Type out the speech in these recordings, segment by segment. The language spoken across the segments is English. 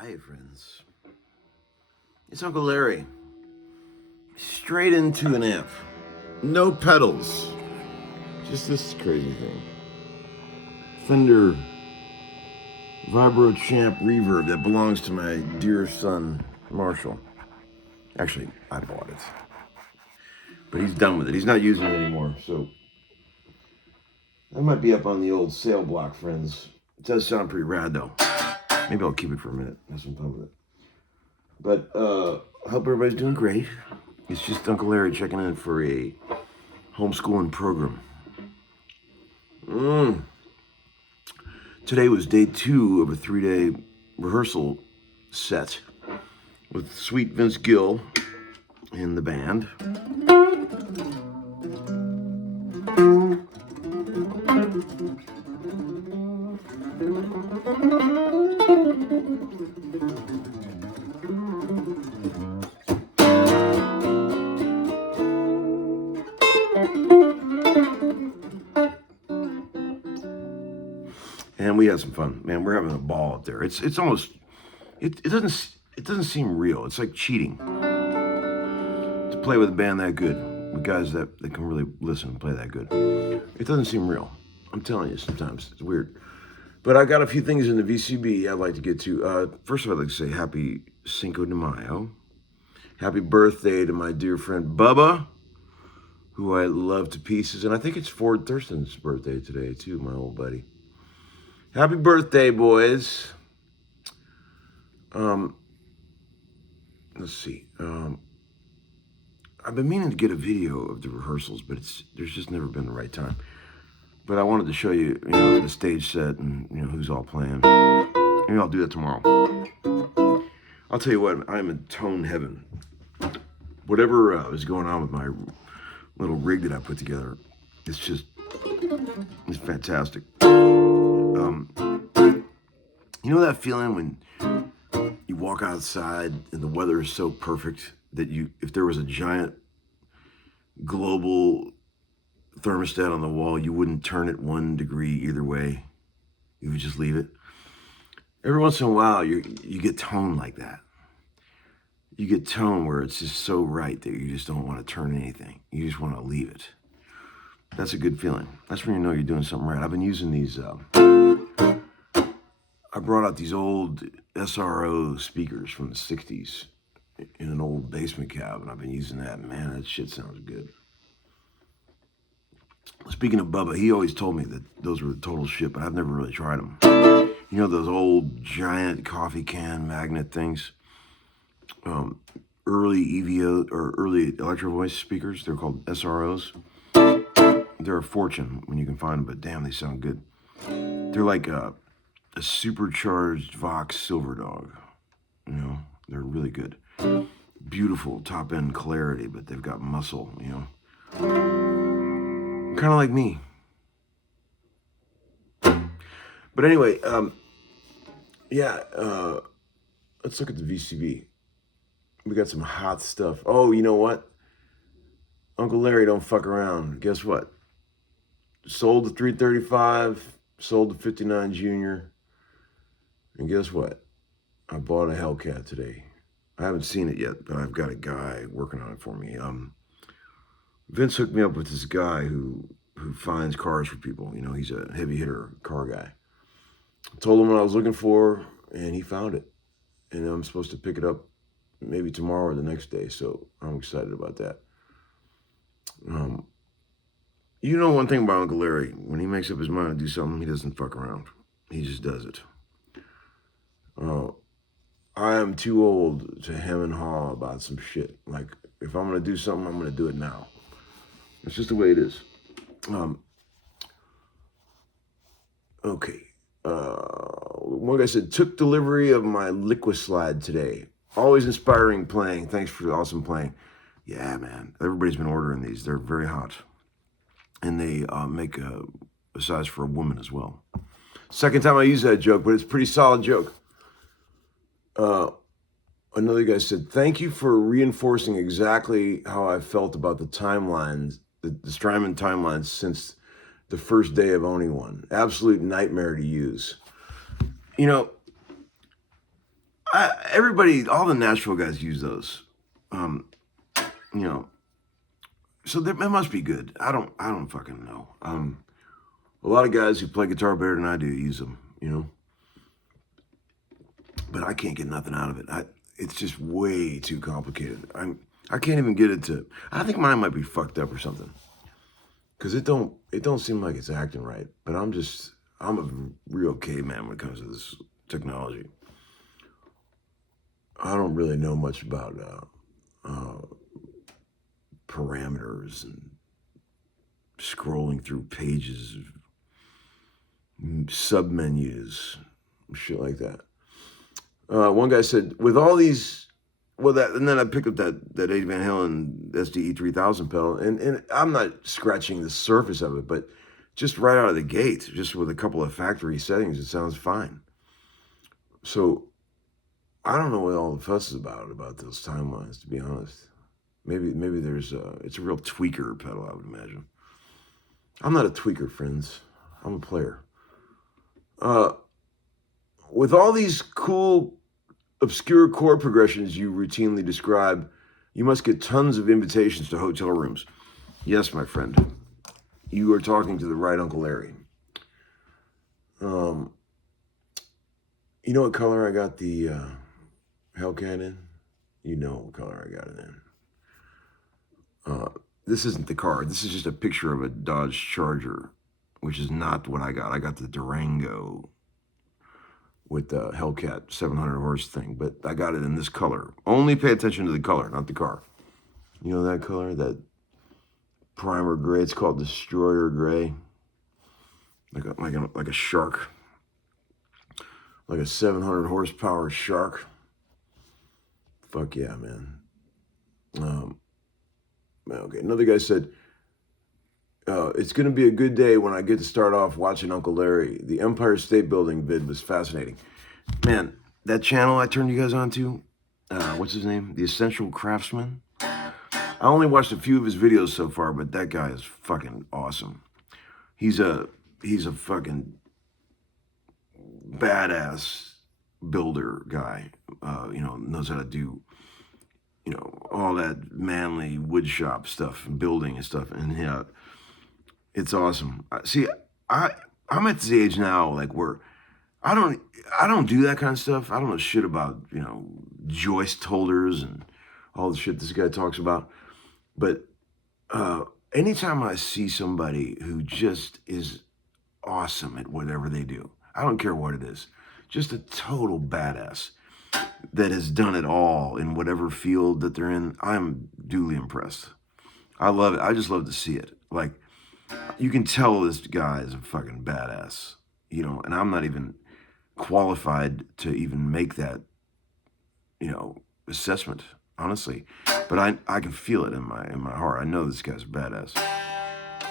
Hey, friends. It's Uncle Larry. Straight into an amp. No pedals. Just this crazy thing. Fender Vibro Champ reverb that belongs to my dear son, Marshall. Actually, I bought it. But he's done with it. He's not using it anymore, so that might be up on the old sale block, friends. It does sound pretty rad, though. Maybe I'll keep it for a minute. Have some fun with it. But I hope everybody's doing great. It's just Uncle Larry checking in for a homeschooling program. Today was day 2 of a 3-day rehearsal set with sweet Vince Gill in the band. And we had some fun, man. We're having a ball up there. It's almost it doesn't seem real. It's like cheating to play with a band that good, with guys that can really listen and play that good. It doesn't seem real. I'm telling you, sometimes it's weird. But I got a few things in the VCB I'd like to get to. First of all, I'd like to say happy Cinco de Mayo. Happy birthday to my dear friend Bubba, who I love to pieces. And I think it's Ford Thurston's birthday today, too, my old buddy. Happy birthday, boys. Let's see. I've been meaning to get a video of the rehearsals, but there's just never been the right time. But I wanted to show you, the stage set and, who's all playing. Maybe I'll do that tomorrow. I'll tell you what, I'm in tone heaven. Whatever is going on with my little rig that I put together, it's fantastic. You know that feeling when you walk outside and the weather is so perfect that if there was a giant global thermostat on the wall, you wouldn't turn it 1 degree either way. You would just leave it. Every once in a while, you get tone like that. You get tone where it's just so right that you just don't want to turn anything. You just want to leave it. That's a good feeling. That's when you know you're doing something right. I've been using these, I brought out these old SRO speakers from the 60s in an old basement cab, and I've been using that. Man, that shit sounds good. Speaking of Bubba, he always told me that those were total shit, but I've never really tried them. You know those old giant coffee can magnet things? Early EVO or early Electro Voice speakers, they're called SROs. They're a fortune when you can find them, but damn, they sound good. They're like a supercharged Vox Silver Dog. You know, they're really good. Beautiful top end clarity, but they've got muscle, you know. Kind of like me. But anyway, let's look at the VCB. We got some hot stuff. Oh, you know what? Uncle Larry don't fuck around. Guess what? Sold the 335, sold the 59 Junior. And guess what? I bought a Hellcat today. I haven't seen it yet, but I've got a guy working on it for me. Vince hooked me up with this guy who finds cars for people. You know, he's a heavy hitter car guy. I told him what I was looking for, and he found it. And I'm supposed to pick it up maybe tomorrow or the next day, so I'm excited about that. You know one thing about Uncle Larry, when he makes up his mind to do something, he doesn't fuck around. He just does it. I am too old to hem and haw about some shit. Like, if I'm going to do something, I'm going to do it now. It's just the way it is. Okay. One guy said, took delivery of my Liquislide today. Always inspiring playing. Thanks for the awesome playing. Yeah, man. Everybody's been ordering these. They're very hot. And they make a size for a woman as well. Second time I use that joke, but it's a pretty solid joke. Another guy said, thank you for reinforcing exactly how I felt about the timelines, the Strymon timelines since the first day of owning one. Absolute nightmare to use. You know, all the Nashville guys use those. You know, so it must be good. I don't fucking know. A lot of guys who play guitar better than I do use them, you know. But I can't get nothing out of it. It's just way too complicated. I can't even get it to. I think mine might be fucked up or something. Cause it don't seem like it's acting right. But I'm a real caveman when it comes to this technology. I don't really know much about parameters and scrolling through pages, submenus, shit like that. One guy said, with all these, and then I picked up that Eddie Van Halen SDE 3000 pedal, and I'm not scratching the surface of it, but just right out of the gate, just with a couple of factory settings, it sounds fine. So I don't know what all the fuss is about those timelines, to be honest. Maybe there's it's a real tweaker pedal, I would imagine. I'm not a tweaker, friends. I'm a player. With all these cool, obscure chord progressions you routinely describe, you must get tons of invitations to hotel rooms. Yes, my friend. You are talking to the right Uncle Larry. You know what color I got the Hellcat in? You know what color I got it in. This isn't the car. This is just a picture of a Dodge Charger, which is not what I got. I got the Durango with the Hellcat 700 horse thing, but I got it in this color. Only pay attention to the color, not the car. You know that color, that primer gray? It's called Destroyer Gray, like a shark, like a 700 horsepower shark. Fuck yeah, man. Okay, another guy said, it's going to be a good day when I get to start off watching Uncle Larry. The Empire State Building vid was fascinating. Man, that channel I turned you guys on to, what's his name? The Essential Craftsman. I only watched a few of his videos so far, but that guy is fucking awesome. He's a fucking badass builder guy. Knows how to do all that manly wood shop stuff and building and stuff. And yeah, it's awesome. See, I I'm at this age now, like where I don't I don't do that kind of stuff. I don't know shit about joist holders and all the shit this guy talks about. But uh, anytime I see somebody who just is awesome at whatever they do, I don't care what it is, just a total badass that has done it all in whatever field that they're in, I'm duly impressed. I love it. I just love to see it. Like, you can tell this guy is a fucking badass, and I'm not even qualified to even make that, assessment, honestly. But I can feel it in my heart. I know this guy's a badass.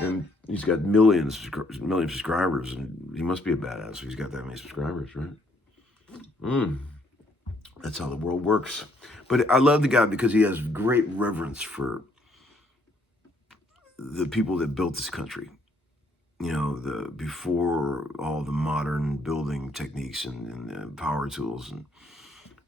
And he's got million subscribers, and he must be a badass. He's got that many subscribers, right? That's how the world works. But I love the guy because he has great reverence for the people that built this country. The before all the modern building techniques and power tools and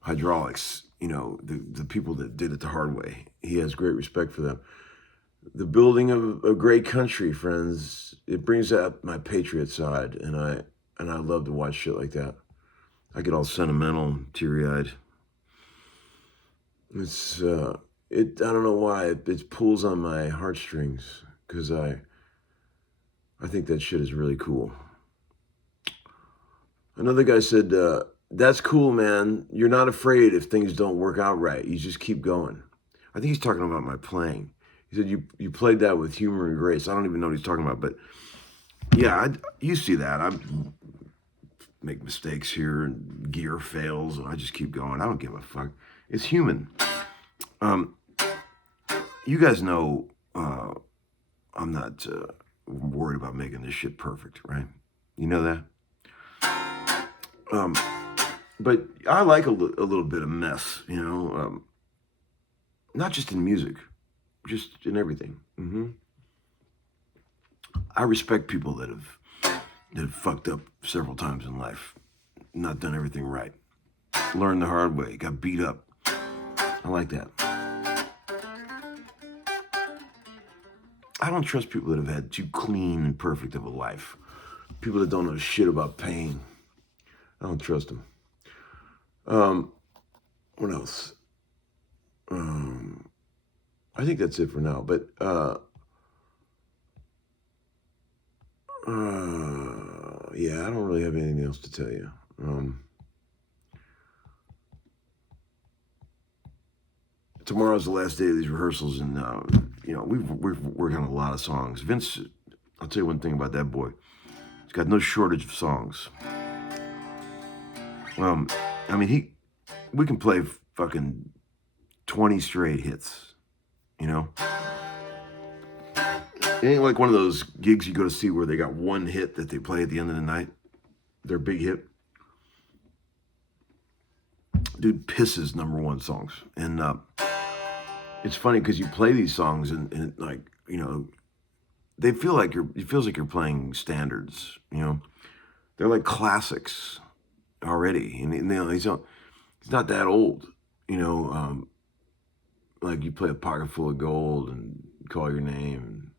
hydraulics. The people that did it the hard way. He has great respect for them. The building of a great country, friends. It brings out my patriot side, and I love to watch shit like that. I get all sentimental, teary-eyed. It's I don't know why it pulls on my heartstrings because I think that shit is really cool. Another guy said, "That's cool, man. You're not afraid if things don't work out right. You just keep going." I think he's talking about my playing. He said you played that with humor and grace. I don't even know what he's talking about, but yeah, you see that. I make mistakes here and gear fails, and I just keep going. I don't give a fuck. It's human. You guys know I'm not worried about making this shit perfect, right? You know that? But I like a little bit of mess, not just in music, just in everything. I respect people that have fucked up several times in life, not done everything right, learned the hard way, got beat up. I like that. I don't trust people that have had too clean and perfect of a life. People that don't know shit about pain. I don't trust them. What else? I think that's it for now. But yeah, I don't really have anything else to tell you. Tomorrow's the last day of these rehearsals, and we've worked on a lot of songs. Vince, I'll tell you one thing about that boy. He's got no shortage of songs. We can play fucking 20 straight hits, It ain't like one of those gigs you go to see where they got one hit that they play at the end of the night. Their big hit. Dude pisses number one songs. And it's funny because you play these songs and like, they feel like it feels like you're playing standards, They're like classics already. And he's not that old, like you play A Pocket Full of Gold and Call Your Name,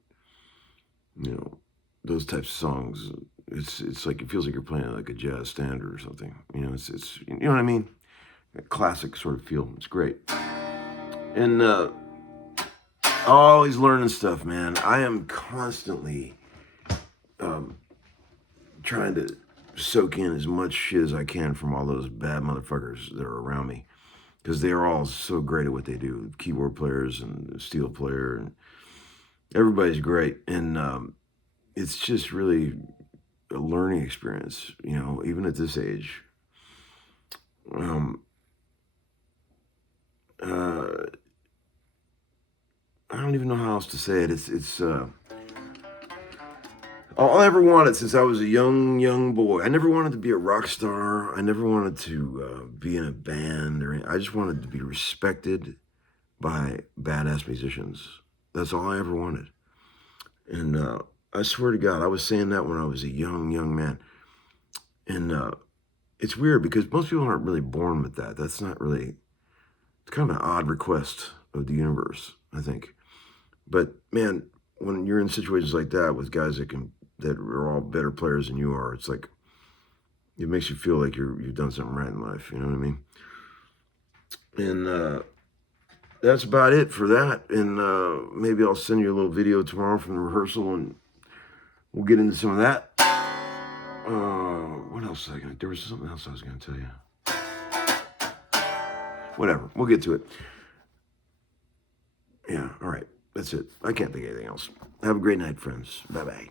and, those types of songs. It's like it feels like you're playing like a jazz standard or something. It's you know what I mean? A classic sort of feel. It's great. And always learning stuff, man. I am constantly trying to soak in as much shit as I can from all those bad motherfuckers that are around me. Because they are all so great at what they do. Keyboard players and steel player, and everybody's great. And it's just really a learning experience, even at this age. I don't even know how else to say it. All I ever wanted since I was a young boy, I never wanted to be a rock star. I never wanted to be in a band, I just wanted to be respected by badass musicians. That's all I ever wanted. And I swear to God, I was saying that when I was a young man. And it's weird because most people aren't really born with that. That's not really, it's kind of an odd request of the universe, I think. But man, when you're in situations like that with guys that are all better players than you are, it's like, it makes you feel like you've done something right in life. You know what I mean? And that's about it for that. And maybe I'll send you a little video tomorrow from the rehearsal, and we'll get into some of that. What else was I gonna? There was something else I was gonna tell you. Whatever. We'll get to it. Yeah. All right. That's it. I can't think of anything else. Have a great night, friends. Bye bye.